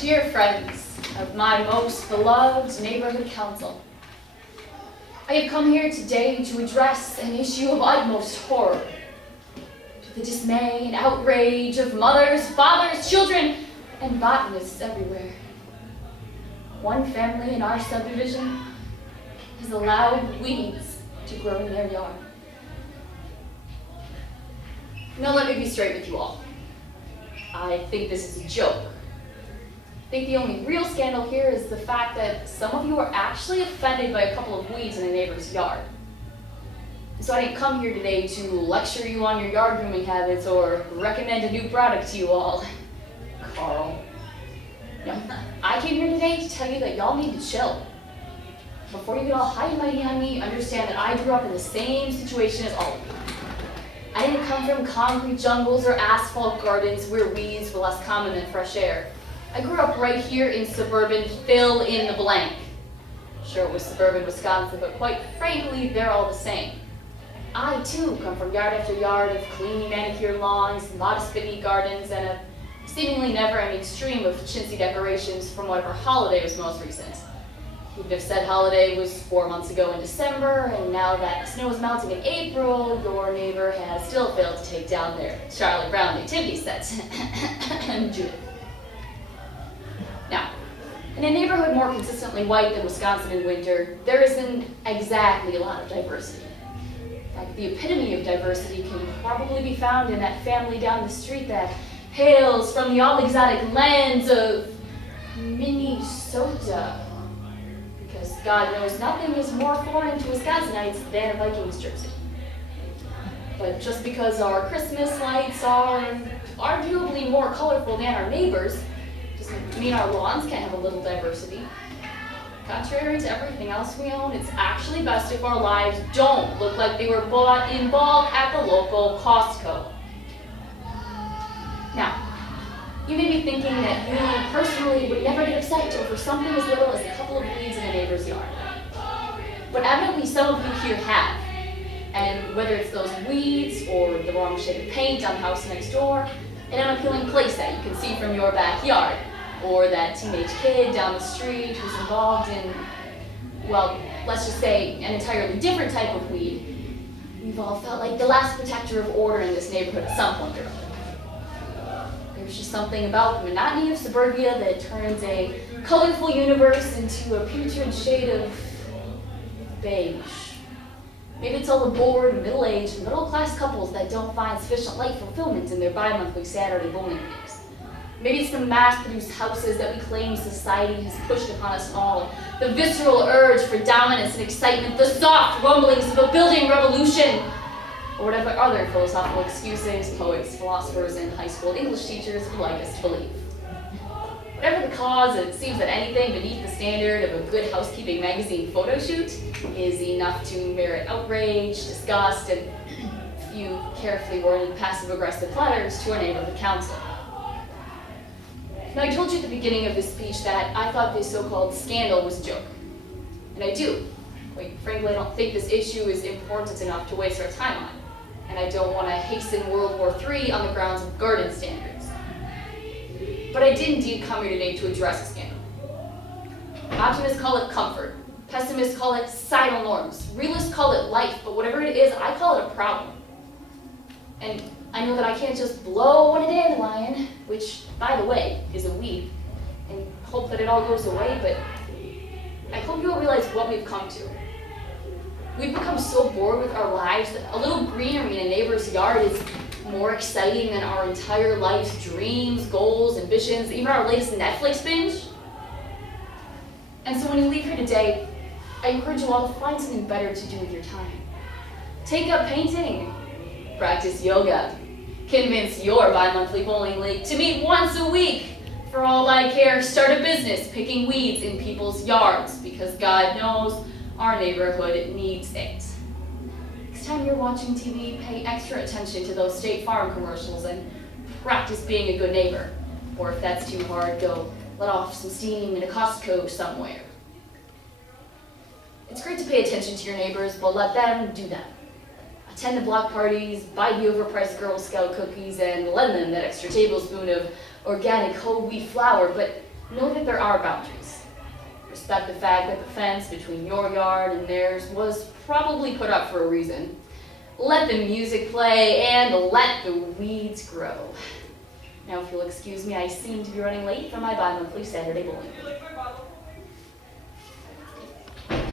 Dear friends of my most beloved neighborhood council, I have come here today to address an issue of utmost horror. To the dismay and outrage of mothers, fathers, children, and botanists everywhere. One family in our subdivision has allowed weeds to grow in their yard. Now let me be straight with you all. I think this is a joke. I think the only real scandal here is the fact that some of you are actually offended by a couple of weeds in a neighbor's yard. So I didn't come here today to lecture you on your yard grooming habits or recommend a new product to you all. Carl. No, I came here today to tell you that y'all need to chill. Before you get all high and mighty on me, understand that I grew up in the same situation as all of you. I didn't come from concrete jungles or asphalt gardens where weeds were less common than fresh air. I grew up right here in suburban fill in the blank. Sure, it was suburban Wisconsin, but quite frankly, they're all the same. I too come from yard after yard of clean manicured lawns, modest fitty gardens, and a seemingly never-ending stream of chintzy decorations from whatever holiday was most recent. Even if said holiday was 4 months ago in December, and now that snow is melting in April, your neighbor has still failed to take down their Charlie Brown nativity set. Judith. Now, in a neighborhood more consistently white than Wisconsin in winter, there isn't exactly a lot of diversity. In fact, the epitome of diversity can probably be found in that family down the street that hails from the all-exotic lands of Minnesota. Because God knows nothing is more foreign to Wisconsinites than a Vikings jersey. But just because our Christmas lights are arguably more colorful than our neighbors, doesn't mean our lawns can't have a little diversity. Contrary to everything else we own, it's actually best if our lives don't look like they were bought in bulk at the local Costco. Now, you may be thinking that you personally would never get upset over something as little as a couple of weeds in a neighbor's yard. But evidently some of you here have. And whether it's those weeds or the wrong shade of paint on the house next door, an unappealing place that you can see from your backyard, or that teenage kid down the street who's involved in, well, let's just say an entirely different type of weed, we've all felt like the last protector of order in this neighborhood at some point or other. There's just something about the monotony of suburbia that turns a colorful universe into a putrid shade of beige. Maybe it's all the bored, middle-aged, middle-class couples that don't find sufficient light fulfillment in their bi-monthly Saturday bowling leagues. Maybe it's the mass-produced houses that we claim society has pushed upon us all. The visceral urge for dominance and excitement, the soft rumblings of a building revolution, or whatever other philosophical excuses poets, philosophers, and high school English teachers would like us to believe. Whatever the cause, it seems that anything beneath the standard of a Good Housekeeping magazine photo shoot is enough to merit outrage, disgust, and a few carefully worded passive-aggressive letters to our neighborhood council. Now, I told you at the beginning of this speech that I thought this so-called scandal was a joke. And I do. Quite frankly, I don't think this issue is important enough to waste our time on. And I don't want to hasten World War III on the grounds of garden standards. But I did indeed come here today to address a scandal. Optimists call it comfort. Pessimists call it societal norms. Realists call it life. But whatever it is, I call it a problem. And I know that I can't just blow on a dandelion, which, by the way, is a weed, and hope that it all goes away, but I hope you'll realize what we've come to. We've become so bored with our lives that a little greenery in a neighbor's yard is more exciting than our entire life's dreams, goals, ambitions, even our latest Netflix binge. And so when you leave here today, I encourage you all to find something better to do with your time. Take up painting. Practice yoga. Convince your bi-monthly bowling league to meet once a week. For all I care, start a business picking weeds in people's yards because God knows our neighborhood needs it. Next time you're watching TV, pay extra attention to those State Farm commercials and practice being a good neighbor. Or if that's too hard, go let off some steam in a Costco somewhere. It's great to pay attention to your neighbors, but let them do them. Attend the block parties, buy the overpriced Girl Scout cookies, and lend them that extra tablespoon of organic whole wheat flour, but know that there are boundaries. Respect the fact that the fence between your yard and theirs was probably put up for a reason. Let the music play and let the weeds grow. Now, if you'll excuse me, I seem to be running late for my bi-monthly Saturday bowling.